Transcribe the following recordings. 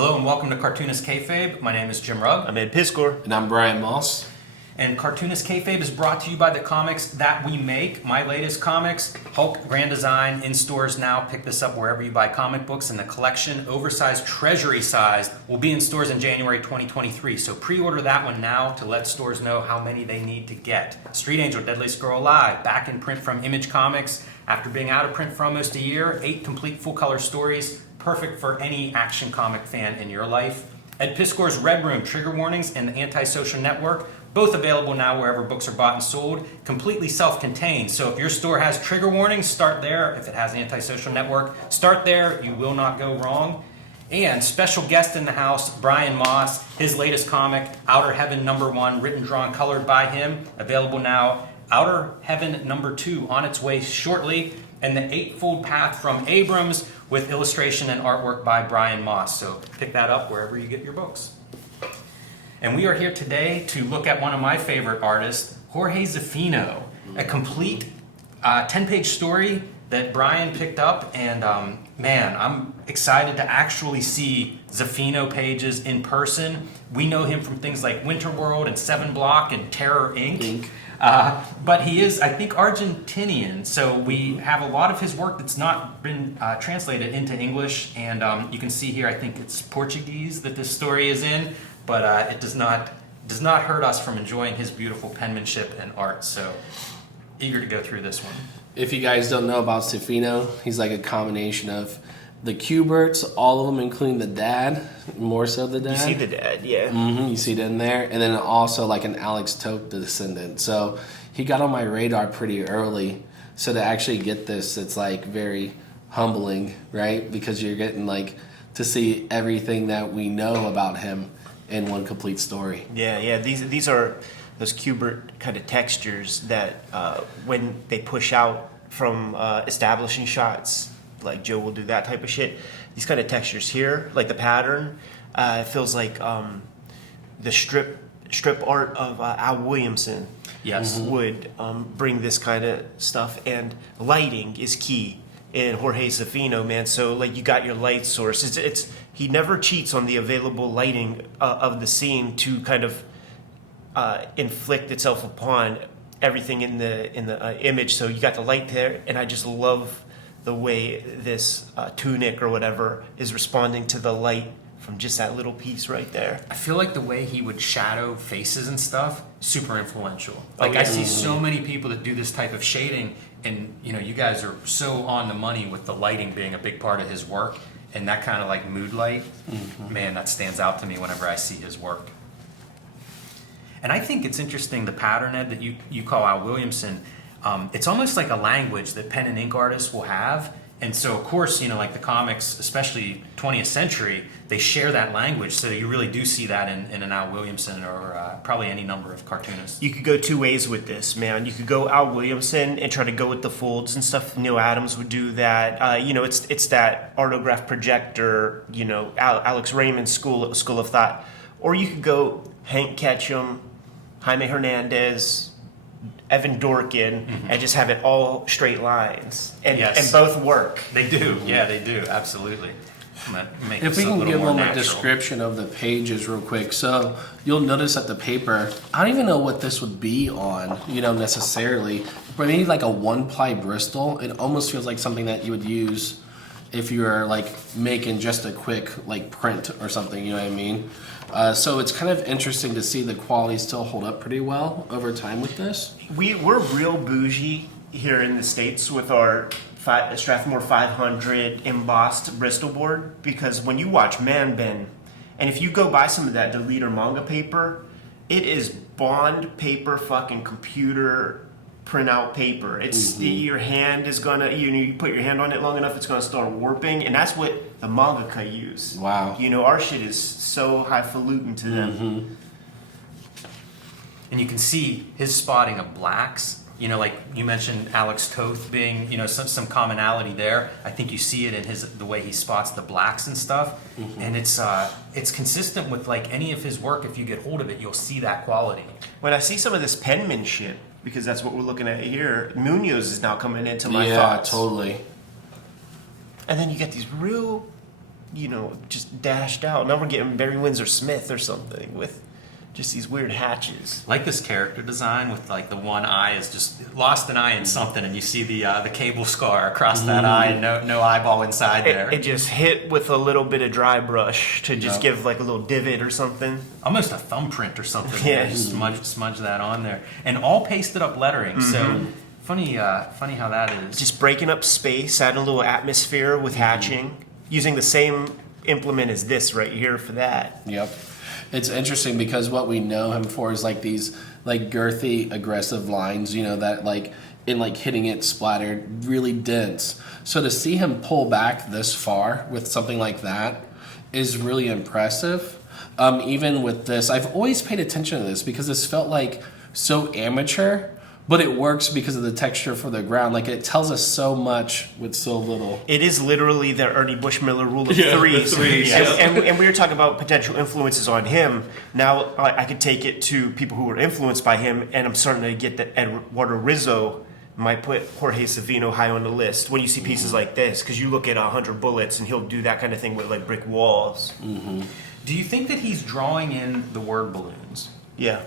Hello and welcome to Cartoonist Kayfabe. My name is Jim Rugg. I'm Ed Piscor. And I'm Brian Moss. And Cartoonist Kayfabe is brought to you by the comics that we make. My latest comics, Hulk Grand Design, in stores now. Pick this up wherever you buy comic books. And the collection, oversized treasury size, will be in stores in January 2023. So pre-order that one now to let stores know how many they need to get. Street Angel, Deadliest Girl Alive, back in print from Image Comics. After being out of print for almost a year, 8 complete full-color stories, perfect for any action comic fan in your life. Ed Piscor's Red Room, Trigger Warnings, and the Antisocial Network, both available now wherever books are bought and sold, completely self-contained. So if your store has Trigger Warnings, start there. If it has Antisocial Network, start there. You will not go wrong. And special guest in the house, Brian Moss, his latest comic, Outer Heaven #1, written, drawn, colored by him, available now. Outer Heaven #2 on its way shortly, and the Eightfold Path from Abrams with illustration and artwork by Brian Moss. So pick that up wherever you get your books. And we are here today to look at one of my favorite artists, Jorge Zaffino, a complete 10-page story that Brian picked up, and man, I'm excited to actually see Zaffino pages in person. We know him from things like Winter World and 7 Block and Terror Inc. But he is, I think, Argentinian, so we have a lot of his work that's not been translated into English, and you can see here, I think it's Portuguese that this story is in, but it does not hurt us from enjoying his beautiful penmanship and art, so eager to go through this one. If you guys don't know about Zaffino, he's like a combination of the Q*berts, all of them, including the dad, more so the dad. You see the dad, yeah. You see it in there. And then also like an Alex Toth descendant. So he got on my radar pretty early. So to actually get this, it's like very humbling, right? Because you're getting like to see everything that we know about him in one complete story. Yeah. These are those Q*bert kind of textures that when they push out from establishing shots, like Joe will do that type of shit. These kind of textures here, like the pattern, it feels like the strip art of Al Williamson. Yes. Would bring this kind of stuff, and lighting is key in Jorge Zaffino, man. So like you got your light source. It's he never cheats on the available lighting of the scene to kind of inflict itself upon everything in the image. So you got the light there, and I just love the way this tunic or whatever is responding to the light from just that little piece right there. I feel like the way he would shadow faces and stuff, super influential. Like I see so many people that do this type of shading, and you know, you guys are so on the money with the lighting being a big part of his work, and that kind of like mood light, man, that stands out to me whenever I see his work. And I think it's interesting, the pattern, Ed, that you call Al Williamson. It's almost like a language that pen and ink artists will have. And so, of course, you know, like the comics, especially 20th century, they share that language. So you really do see that in an Al Williamson or probably any number of cartoonists. You could go two ways with this, man. You could go Al Williamson and try to go with the folds and stuff. Neil Adams would do that. You know, it's that artograph projector, you know, Alex Raymond's school of thought. Or you could go Hank Ketchum, Jaime Hernandez, Evan Dorkin, and just have it all straight lines, and both work. They do, yeah, they do, absolutely. If we can give them a description of the pages real quick. So you'll notice that the paper, I don't even know what this would be on, you know, necessarily, but maybe like a 1-ply Bristol. It almost feels like something that you would use if you were like making just a quick like print or something, you know what I mean? So it's kind of interesting to see the quality still hold up pretty well over time with this. We're real bougie here in the States with our Strathmore 500 embossed Bristol board, because when you watch Man Ben, and if you go buy some of that Deleter manga paper, it is bond paper, fucking computer printout paper. It's your hand is gonna, you put your hand on it long enough, it's gonna start warping, and that's what the mangaka use. Wow. You know, our shit is so highfalutin to them. And you can see his spotting of blacks. You know, like you mentioned Alex Toth being, you know, some commonality there. I think you see it in the way he spots the blacks and stuff. And it's consistent with like any of his work. If you get hold of it, you'll see that quality. When I see some of this penmanship, because that's what we're looking at here, Munoz is now coming into my thoughts. Yeah, totally. And then you get these real just dashed out. Now we're getting Barry Windsor Smith or something with just these weird hatches. Like this character design with like the one eye is just lost an eye in something, and you see the cable scar across that eye, and no eyeball inside there. It just hit with a little bit of dry brush to just give like a little divot or something. Almost a thumbprint or something. Yeah. Just smudge that on there, and all pasted up lettering. So funny how that is. Just breaking up space, adding a little atmosphere with hatching, using the same implement as this right here for that. Yep. It's interesting because what we know him for is like these like girthy, aggressive lines, that like in like hitting it splattered, really dense. So to see him pull back this far with something like that is really impressive. Even with this, I've always paid attention to this because this felt like so amateur. But it works because of the texture for the ground. Like, it tells us so much with so little. It is literally the Ernie Bushmiller rule of threes. And we were talking about potential influences on him. Now I could take it to people who were influenced by him, and I'm starting to get that Eduardo Rizzo might put Jorge Zaffino high on the list when you see pieces like this, because you look at 100 Bullets, and he'll do that kind of thing with, like, brick walls. Do you think that he's drawing in the word balloons? Yeah.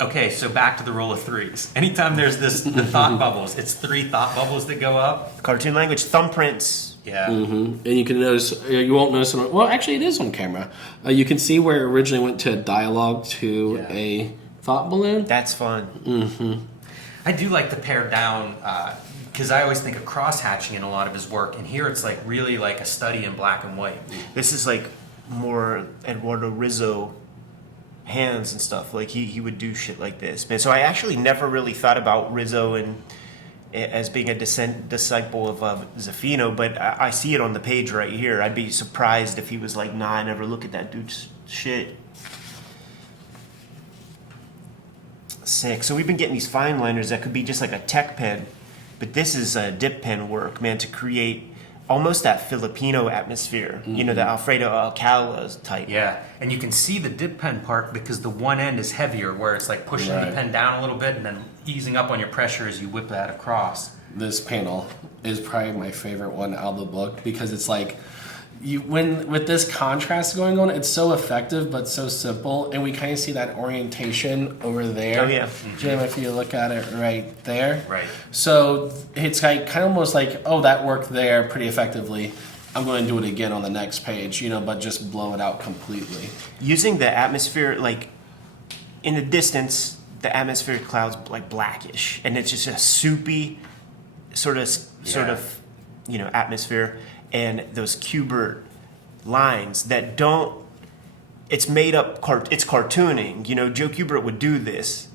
Okay, so back to the rule of threes. Anytime there's the thought bubbles, it's 3 thought bubbles that go up. Cartoon language, thumbprints. Yeah. And you can notice, you won't notice it well, actually it is on camera. You can see where it originally went to a dialogue to a thought balloon. That's fun. I do like to pare down, because I always think of cross-hatching in a lot of his work, and here it's like really like a study in black and white. This is like more Eduardo Rizzo hands and stuff. Like he would do shit like this, man. So I actually never really thought about Rizzo as being a disciple of Zaffino, but I see it on the page right here. I'd be surprised if he was like, nah, I never look at that dude's shit. Sick. So we've been getting these fine liners that could be just like a tech pen, but this is a dip pen work, man, to create almost that Filipino atmosphere, the Alfredo Alcala type. Yeah, and you can see the dip pen part because the one end is heavier, where it's like pushing the pen down a little bit and then easing up on your pressure as you whip that across. This panel is probably my favorite one out of the book because it's like, with this contrast going on, it's so effective but so simple, and we kind of see that orientation over there. Oh yeah, Jim, if you look at it right there. Right. So it's like kind of almost like, oh, that worked there pretty effectively. I'm going to do it again on the next page, but just blow it out completely. Using the atmosphere, like in the distance, the atmospheric clouds like blackish, and it's just a soupy sort of atmosphere. And those Kubert lines that don't, it's made up, it's cartooning. Joe Kubert would do this,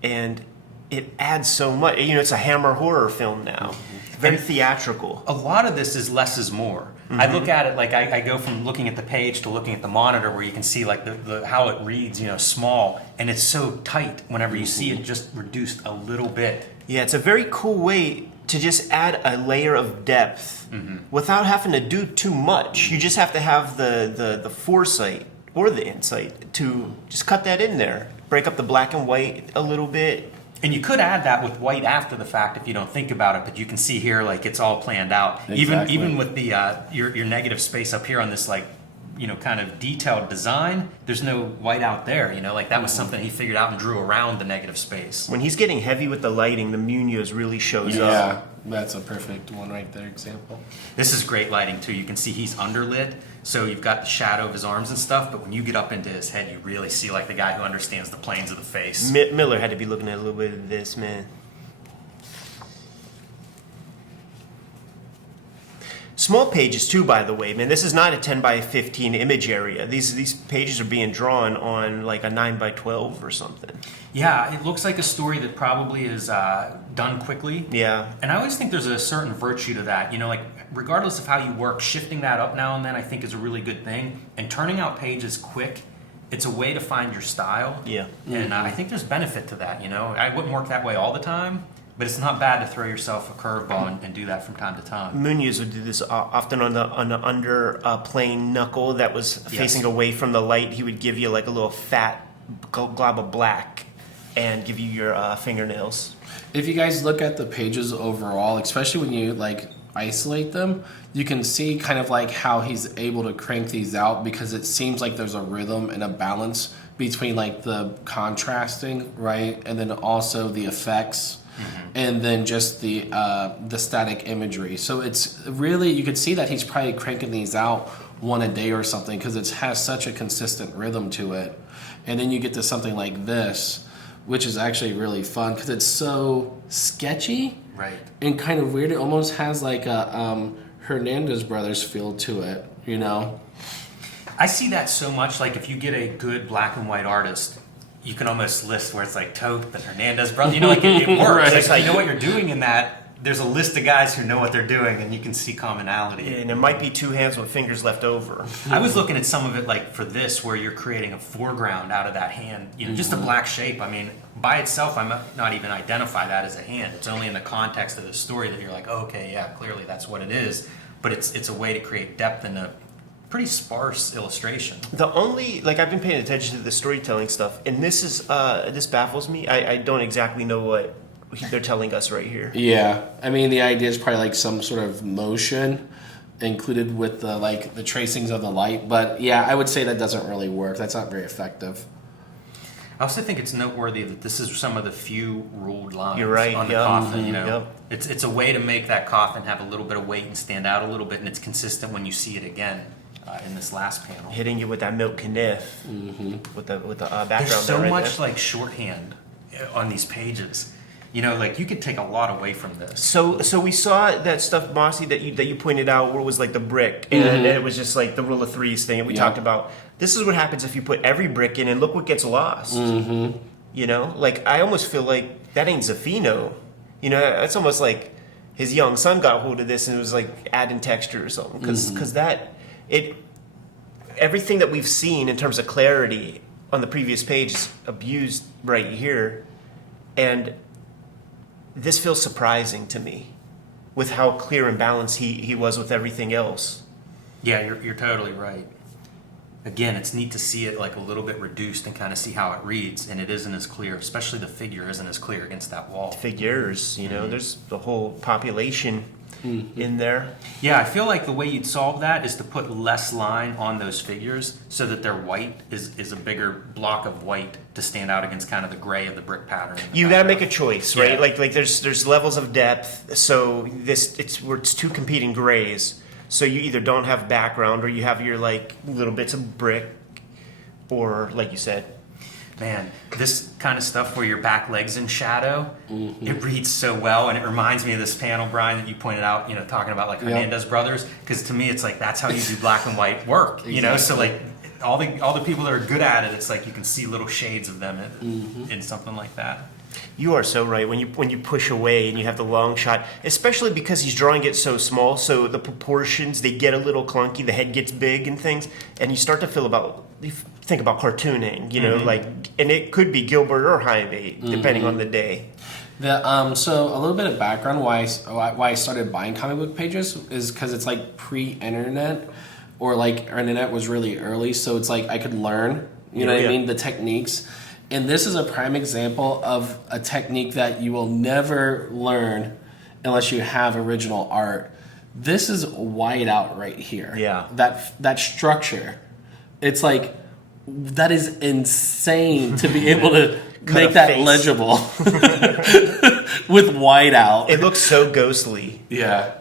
and it adds so much. It's a Hammer horror film now. Very theatrical. A lot of this is less is more. I look at it like I go from looking at the page to looking at the monitor, where you can see like the how it reads, small, and it's so tight whenever you see it just reduced a little bit. Yeah, it's a very cool way to just add a layer of depth without having to do too much. You just have to have the foresight or the insight to just cut that in there. Break up the black and white a little bit. And you could add that with white after the fact if you don't think about it, but you can see here like it's all planned out. Exactly. Even with the your negative space up here on this like kind of detailed design, there's no white out there, like that was something he figured out and drew around the negative space. When he's getting heavy with the lighting, the Munoz really shows up. Yeah, that's a perfect one right there example. This is great lighting too. You can see he's underlit, so you've got the shadow of his arms and stuff, but when you get up into his head, you really see like the guy who understands the planes of the face. Miller had to be looking at a little bit of this, man. Small pages too, by the way, man. This is not a 10 by 15 image area. These pages are being drawn on like a 9 by 12 or something. Yeah, it looks like a story that probably is done quickly. Yeah. And I always think there's a certain virtue to that. Like regardless of how you work, shifting that up now and then I think is a really good thing. And turning out pages quick, it's a way to find your style. Yeah. And I think there's benefit to that. I wouldn't work that way all the time, but it's not bad to throw yourself a curveball and do that from time to time. Munoz would do this often on the under plane knuckle that was facing away from the light. He would give you like a little fat glob of black and give you your fingernails. If you guys look at the pages overall, especially when you like, isolate them, you can see kind of like how he's able to crank these out, because it seems like there's a rhythm and a balance between like the contrasting, right, and then also the effects, and then just the static imagery. So it's really, you could see that he's probably cranking these out one a day or something, because it has such a consistent rhythm to it. And then you get to something like this, which is actually really fun because it's so sketchy, right, and kind of weird. It almost has like a Hernandez Brothers feel to it, you know? I see that so much. Like if you get a good black and white artist, you can almost list where it's like Toth and Hernandez Brothers. You know, like it works. Right. It's like you know what you're doing in that. There's a list of guys who know what they're doing, and you can see commonality. And it might be two hands with fingers left over. I was looking at some of it, like for this, where you're creating a foreground out of that hand. You know, just a black shape. I mean, by itself, I might not even identify that as a hand. It's only in the context of the story that you're like, oh, okay, yeah, clearly that's what it is. But it's a way to create depth in a pretty sparse illustration. The only, like, I've been paying attention to the storytelling stuff, and this baffles me. I don't exactly know what they're telling us right here. Yeah, I mean, the idea is probably like some sort of motion included with the tracings of the light. But yeah, I would say that doesn't really work. That's not very effective. I also think it's noteworthy that this is some of the few ruled lines You're right, on the yep. coffin. You know, Yep. it's a way to make that coffin have a little bit of weight and stand out a little bit, and it's consistent when you see it again in this last panel. Hitting you with that milk kniff with the background. There's so there right much there. like shorthand on these pages. You know, like you could take a lot away from this. So we saw that stuff, Mossy, that you pointed out, where it was like the brick, and it was just like the rule of threes thing that we talked about. This is what happens if you put every brick in, and look what gets lost. You know, like I almost feel like that ain't Zaffino. You know, it's almost like his young son got hold of this and was like adding texture or something, because everything that we've seen in terms of clarity on the previous page is abused right here, and this feels surprising to me with how clear and balanced he was with everything else. Yeah, you're totally right. Again, it's neat to see it like a little bit reduced and kind of see how it reads, and it isn't as clear, especially the figure isn't as clear against that wall. Figures, you know, there's the whole population in there. Yeah, I feel like the way you'd solve that is to put less line on those figures so that their white is a bigger block of white to stand out against kind of the gray of the brick pattern. You got to make a choice, right? Yeah. Like there's levels of depth. So it's two competing grays. So you either don't have background, or you have your like little bits of brick, or like you said. Man, this kind of stuff where your back leg's in shadow, it reads so well, and it reminds me of this panel, Brian, that you pointed out, you know, talking about like Hernandez Brothers, because to me it's like that's how you do black and white work, you know, so like all the people that are good at it, it's like you can see little shades of them in something like that. You are so right. When you push away and you have the long shot, especially because he's drawing it so small, so the proportions, they get a little clunky, the head gets big and things, and you start to think about cartooning, you know, like, and it could be Gilbert or Jaime, depending on the day. So a little bit of background why I started buying comic book pages is because it's like pre-internet, or like our internet was really early, so it's like I could learn, you know what I mean, the techniques. And this is a prime example of a technique that you will never learn unless you have original art. This is white out right here. Yeah. That structure. It's like, that is insane to be able to make that face. legible with white out. It looks so ghostly. Yeah.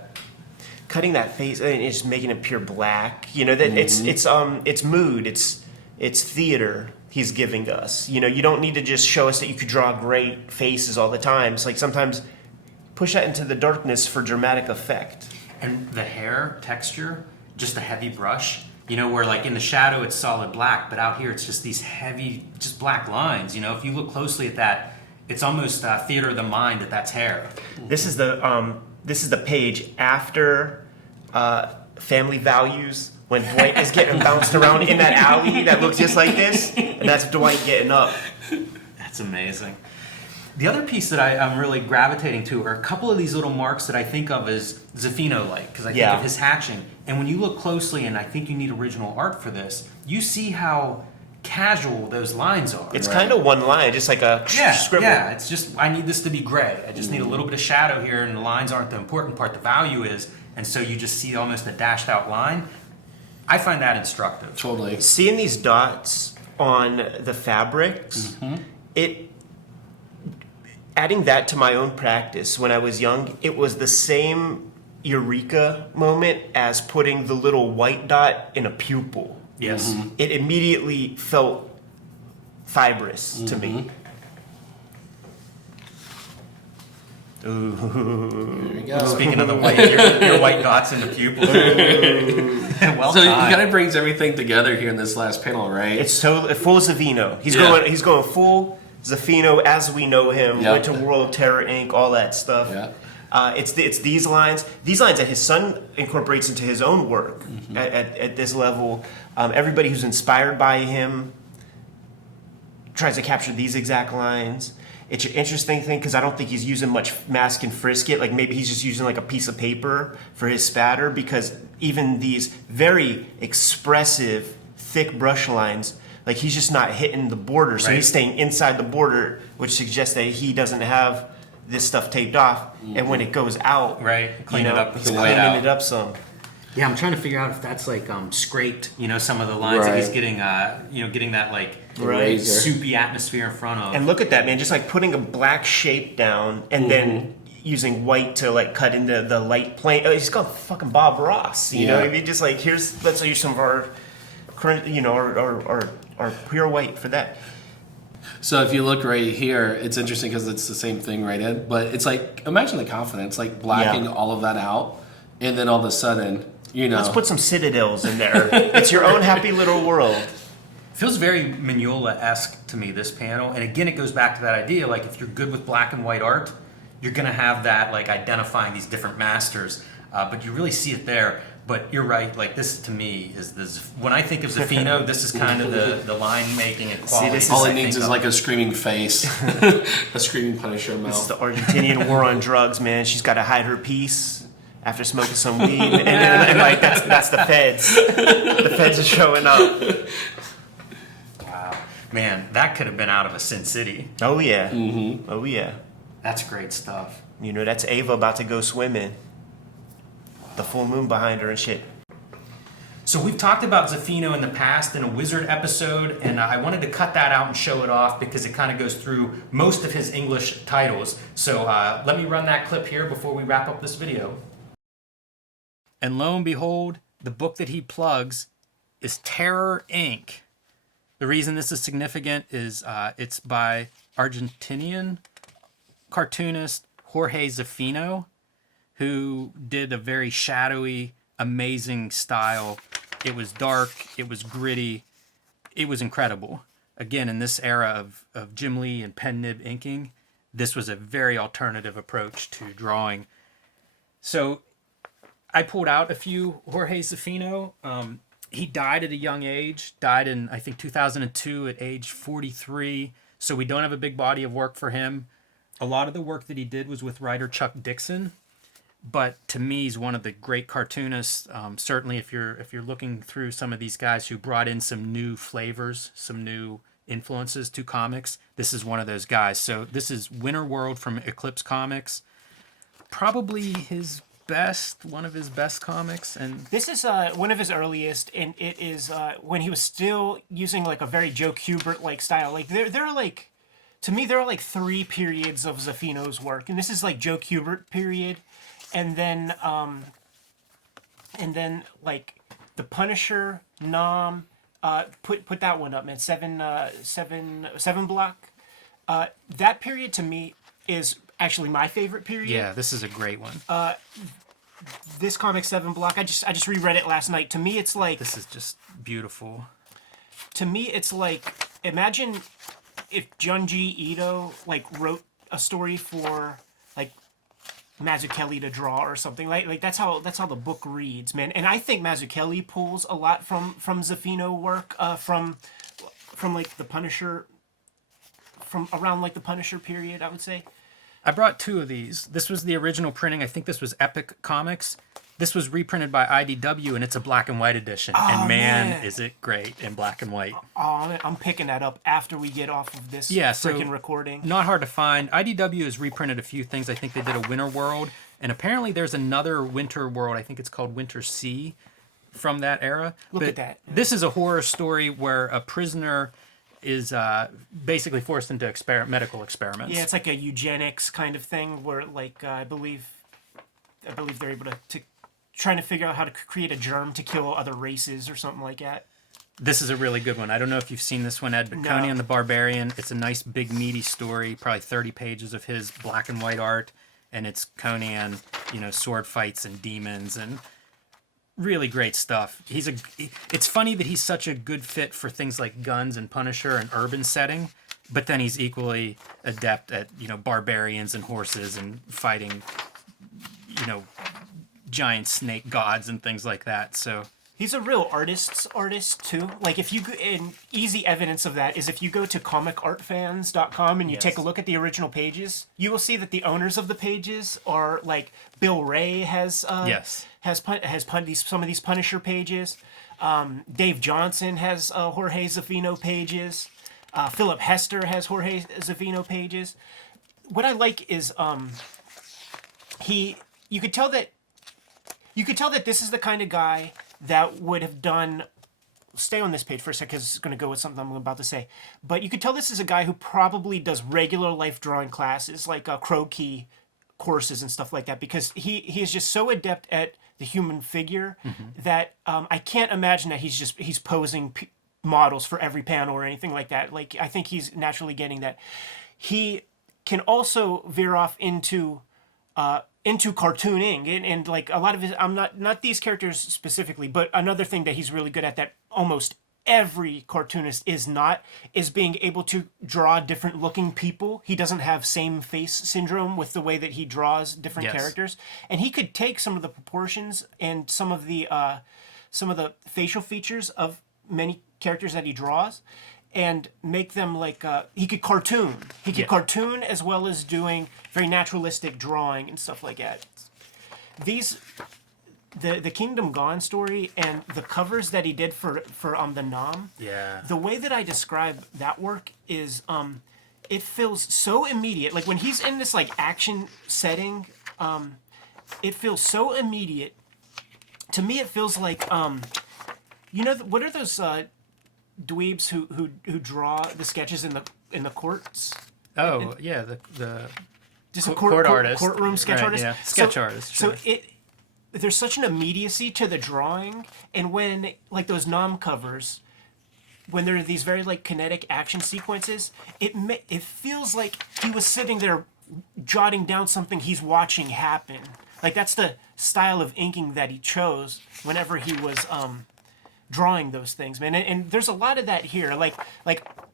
Cutting that face and just making it pure black. You know, that it's mood, it's theater he's giving us. You know, you don't need to just show us that you could draw great faces all the time. It's like sometimes push that into the darkness for dramatic effect. And the hair texture, just a heavy brush, you know, where like in the shadow it's solid black, but out here it's just these heavy, just black lines. You know, if you look closely at that, it's almost theater of the mind that's hair. This is the page after Family Values, when Dwight is getting bounced around in that alley that looks just like this, and that's Dwight getting up. That's amazing. The other piece that I'm really gravitating to are a couple of these little marks that I think of as Zaffino-like, because I think of his hatching. And when you look closely, and I think you need original art for this, you see how casual those lines are. It's kind of one line, just like a scribble. Yeah, it's just, I need this to be gray. I just need a little bit of shadow here, and the lines aren't the important part. The value is, and so you just see almost a dashed out line. I find that instructive. Totally. Seeing these dots on the fabrics, adding that to my own practice when I was young, it was the same eureka moment as putting the little white dot in a pupil. Yes. It immediately felt fibrous to me. Ooh. There we go. Speaking of the white, your white dots in the pupil. Well So timed. he kind of brings everything together here in this last panel, right? It's totally full Zaffino. He's going full Zaffino as we know him. Yep. Went to World Terror Inc. All that stuff. Yeah. It's these lines that his son incorporates into his own work at this level. Everybody who's inspired by him tries to capture these exact lines. It's an interesting thing because I don't think he's using much mask and frisk it. Like maybe he's just using like a piece of paper for his spatter, because even these very expressive, thick brush lines, like he's just not hitting the border. So Right. he's staying inside the border, which suggests that he doesn't have this stuff taped off. And when it goes out, Right. Clean you it know, up. he's Clean it cleaning out. it up some. Yeah, I'm trying to figure out if that's like scraped, some of the lines that he's Right. getting, getting that like Right. Razor. soupy atmosphere in front of. And look at that, man! Just like putting a black shape down and then using white to like cut into the light plane. Oh, he's got fucking Bob Ross, you know what I mean? Just like let's use some of our current, our pure white for that. So if you look right here, it's interesting because it's the same thing right in, but it's like, imagine the confidence, like blacking all of that out, and then all of a sudden, Let's put some citadels in there. It's your own happy little world. Feels very Mignola-esque to me, this panel. And again, it goes back to that idea, like if you're good with black and white art, you're going to have that like identifying these different masters. But you really see it there. But you're right, like this to me is this. When I think of Zaffino, this is kind of the line making and quality. this is- all I it needs think is of. like a screaming face, a screaming Punisher This is mouth. the Argentinian war on drugs, man. She's got to hide her peace after smoking some weed, and like that's the feds. The feds are showing up. Wow, man, that could have been out of a Sin City. Oh yeah. Oh yeah. That's great stuff. That's Ava about to go swimming. The full moon behind her and shit. So we've talked about Zaffino in the past in a Wizard episode, and I wanted to cut that out and show it off because it kind of goes through most of his English titles. So let me run that clip here before we wrap up this video. And lo and behold, the book that he plugs is Terror Inc. The reason this is significant is it's by Argentinian cartoonist Jorge Zaffino, who did a very shadowy, amazing style. It was dark, it was gritty, it was incredible. Again, in this era of Jim Lee and pen nib inking, this was a very alternative approach to drawing. So I pulled out a few Jorge Zaffino. He died at a young age, died in, I think, 2002 at age 43. So we don't have a big body of work for him. A lot of the work that he did was with writer Chuck Dixon. But to me, he's one of the great cartoonists. Certainly, if you're looking through some of these guys who brought in some new flavors, some new influences to comics, this is one of those guys. So this is Winter World from Eclipse Comics. Probably one of his best comics. And This is one of his earliest, and it is when he was still using like a very Joe Kubert like style. Like there are like, to me, there are like 3 periods of Zaffino's work, and this is like Joe Kubert period, and then like the Punisher, Nom, put that one up, man. Seven block. That period to me is actually my favorite period. yeah, this is a great one. This comic 7 block, I just reread it last night. To me, it's like This is just beautiful. Imagine if Junji Ito like wrote a story for like Mazzucchelli to draw or something. Like that's how the book reads, man. And I think Mazzucchelli pulls a lot from Zaffino work, from like the Punisher, from around like the Punisher period, I would say. I brought 2 of these. This was the original printing. I think this was Epic Comics. This was reprinted by IDW, and it's a black and white edition. Oh, and man, is it great in black and white. Oh, I'm picking that up after we get off of this freaking recording. Not hard to find. IDW has reprinted a few things. I think they did a Winter World, and apparently there's another Winter World. I think it's called Winter Sea from that era. Look at that. This is a horror story where a prisoner is basically forced into medical experiments. Yeah, it's like a eugenics kind of thing where, like, I believe they're able to trying to figure out how to create a germ to kill other races or something like that. This is a really good one. I don't know if you've seen this one, Ed, but no. Conan the Barbarian. It's a nice, big, meaty story, probably 30 pages of his black and white art, and it's Conan, sword fights and demons and really great stuff. It's funny that he's such a good fit for things like guns and Punisher and urban setting, but then he's equally adept at, barbarians and horses and fighting, giant snake gods and things like that. So he's a real artist too. Like, and easy evidence of that is if you go to comicartfans.com and you take a look at the original pages, you will see that the owners of the pages are like Bill Ray has some of these Punisher pages. Dave Johnson has Jorge Zaffino pages. Philip Hester has Jorge Zaffino pages. What I like is you could tell that this is the kind of guy that would have done. Stay on this page for a second because it's going to go with something I'm about to say. But you could tell this is a guy who probably does regular life drawing classes, like croquis courses and stuff like that, because he is just so adept at the human figure that I can't imagine that he's posing models for every panel or anything like that. Like, I think he's naturally getting that. He can also veer off into cartooning and like a lot of his, I'm not these characters specifically, but another thing that he's really good at that almost every cartoonist is being able to draw different looking people. He doesn't have same face syndrome with the way that he draws different characters, and he could take some of the proportions and some of the facial features of many characters that he draws and make them like he could cartoon. He could cartoon as well as doing very naturalistic drawing and stuff like that. The Kingdom Gone story and the covers that he did for the Nam. Yeah. The way that I describe that work is it feels so immediate. Like when he's in this like action setting, it feels so immediate. To me, it feels like what are those dweebs who draw the sketches in the courts? Oh, the just court artist, courtroom sketch artist. Yeah, sketch artist. Sure. So there's such an immediacy to the drawing, and when like those Nam covers, when there are these very like kinetic action sequences, it feels like he was sitting there jotting down something he's watching happen. Like that's the style of inking that he chose whenever he was drawing those things, man. And there's a lot of that here. Like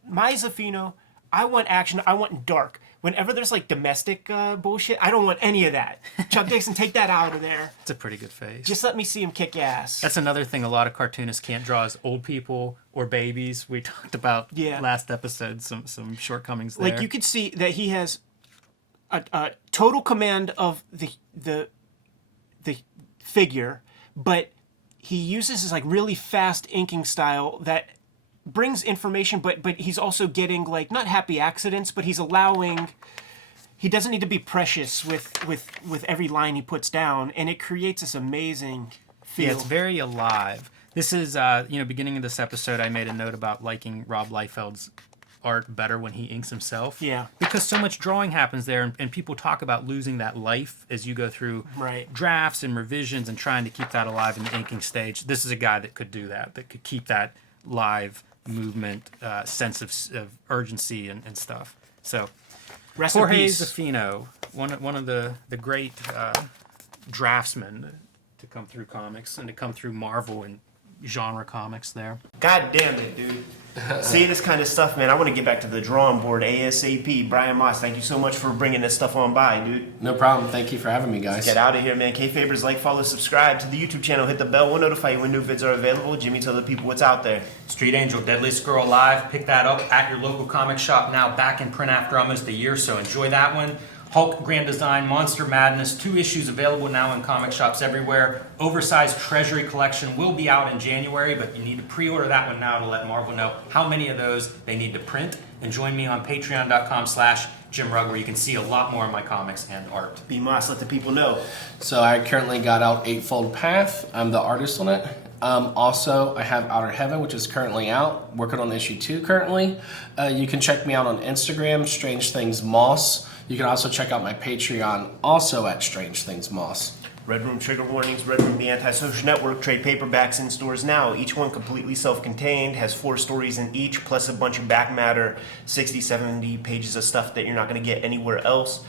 my Zaffino, I want action. I want dark. Whenever there's like domestic bullshit, I don't want any of that. Chuck Dixon, take that out of there. It's a pretty good face. Just let me see him kick ass. That's another thing a lot of cartoonists can't draw is old people or babies. We talked about last episode some shortcomings there. Like you could see that he has a total command of the figure, but he uses his like really fast inking style that brings information, but he's also getting like not happy accidents, but he's allowing. He doesn't need to be precious with every line he puts down, and it creates this amazing feel. Yeah, it's very alive. This is beginning of this episode, I made a note about liking Rob Liefeld's art better when he inks himself. Yeah. Because so much drawing happens there, and people talk about losing that life as you go through drafts and revisions and trying to keep that alive in the inking stage. This is a guy that could do that could keep that live movement, sense of urgency and stuff. So, Jorge Zaffino, one of the great draftsmen to come through comics and to come through Marvel and genre comics there. God damn it, dude. See this kind of stuff, man. I want to get back to the drawing board ASAP. Brian Moss, thank you so much for bringing this stuff on by, dude. No problem. Thank you for having me, guys. Let's get out of here, man. Kayfabers, like, follow, subscribe to the YouTube channel. Hit the bell. We'll notify you when new vids are available. Jimmy, tell the people what's out there. Street Angel, Deadly Squirrel Live. Pick that up at your local comic shop now. Back in print after almost a year, so enjoy that one. Hulk Grand Design, Monster Madness, 2 issues available now in comic shops everywhere. Oversized Treasury Collection will be out in January, but you need to pre-order that one now to let Marvel know how many of those they need to print. And join me on patreon.com/Jim Rugg, where you can see a lot more of my comics and art. B. Moss, let the people know. So I currently got out Eightfold Path. I'm the artist on it. Also, I have Outer Heaven, which is currently out. Working on issue 2 currently. You can check me out on Instagram, Strange Things Moss. You can also check out my Patreon, also at Strange Things Moss. Red Room Trigger Warnings, Red Room The Antisocial Network, trade paperbacks in stores now. Each one completely self-contained, has 4 stories in each, plus a bunch of back matter, 60, 70 pages of stuff that you're not going to get anywhere else.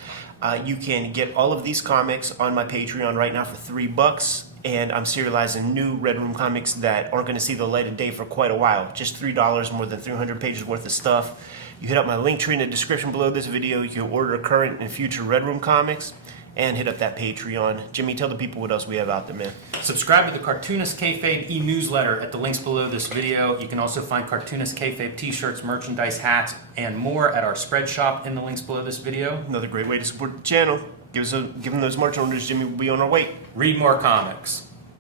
You can get all of these comics on my Patreon right now for $3, and I'm serializing new Red Room comics that aren't going to see the light of day for quite a while. Just $3, more than 300 pages worth of stuff. You hit up my link tree in the description below this video. You can order current and future Red Room comics, and hit up that Patreon. Jimmy, tell the people what else we have out there, man. Subscribe to the Cartoonist Kayfabe e-newsletter at the links below this video. You can also find Cartoonist Kayfabe t-shirts, merchandise, hats, and more at our spread shop in the links below this video. Another great way to support the channel. Give them those March orders, Jimmy. We'll be on our way. Read more comics.